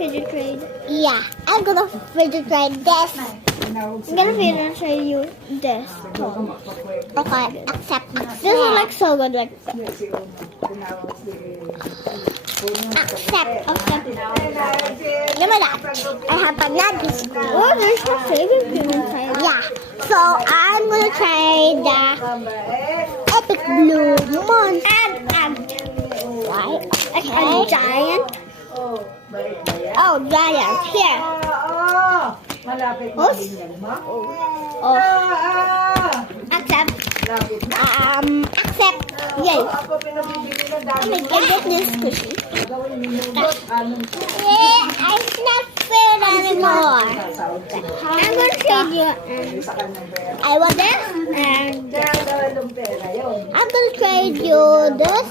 fidget trade? Yeah, I'm gonna fidget trade this. I'm gonna fidget trade you this. Okay, accept. This is like so good. Like Accept. Accept. Give me that. I have another. Oh, there's no saving thing inside. Yeah, so I'm gonna trade the epic blue monster. Right? A giant. Oh, giant. Here. Malapit Oh. na din yan, ma? Oh, Accept. Lapit na. Accept. Yay. Ako pinabibili ng Oh dami. my God, get this squishy. Gawin ninyo. Anong Yeah, I not fair anymore. sasawag ko? I'm gonna trade you. Sa kanyang pera. I want this. And Kaya dalawang pera yun. I'm gonna trade you this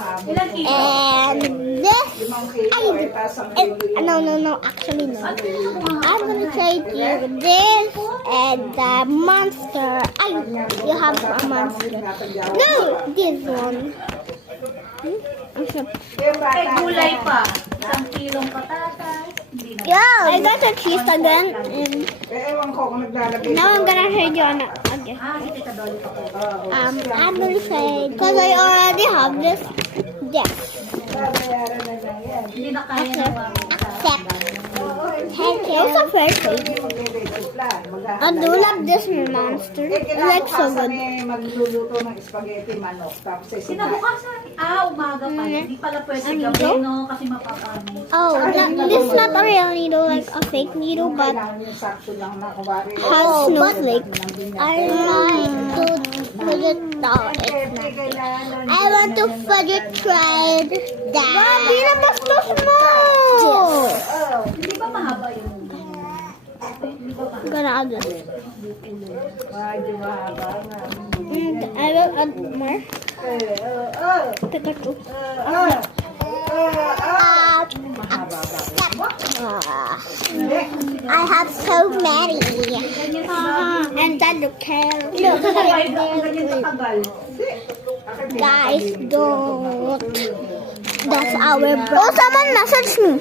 and this. Limang kilo Ay, ay tasang kilo yun. no, actually no. I'm gonna trade you this and the monster. Ay, you have a monster. No, this one. Yung bata. May gulay pa. Isang kilong patatas. Hindi na. Yo, I got a cheese again. And Ewan ko kung naglalagay. now I'm gonna trade you on again. Hindi ka doli pa po. I'm gonna trade Because I already have this. this. Babayaran na lang yan. Hindi na kaya ng mga Accept. Thank you. It's a fair trade. Hindi mag-ready plan. I do love this monster. It looks so good. Magluluto ng spaghetti manok. Tapos Sinabukasan. Umaga pa. Hindi pala pwede Ano gabi, to? no? Kasi mapapani. Oh, this is not a real needle, like a fake needle, but kailangan yung sakto lang na kuwari. has snowflake. I like to fidget it. I want to fidget trade that. Bobby, nabastos mo! Hindi ba mahaba yung... I'm gonna add this. Medyo mahaba nga. And I will add more. Pikachu. I have so many. And then the carrot. Look, Ganyan katagal. guys, don't. That's our bro. Oh, someone messaged me.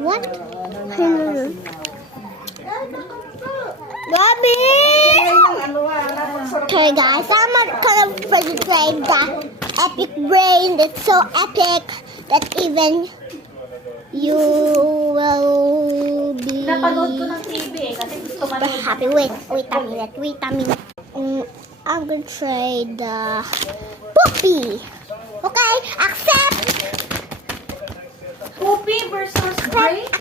What? Bobby! Okay, guys, I'm gonna trade the epic brain. That's so epic that even you will be Napanood ko ng TV kasi gusto super manood. happy. Wait a minute. I'm gonna trade the Poopy. Okay, accept. Poopy versus Bray.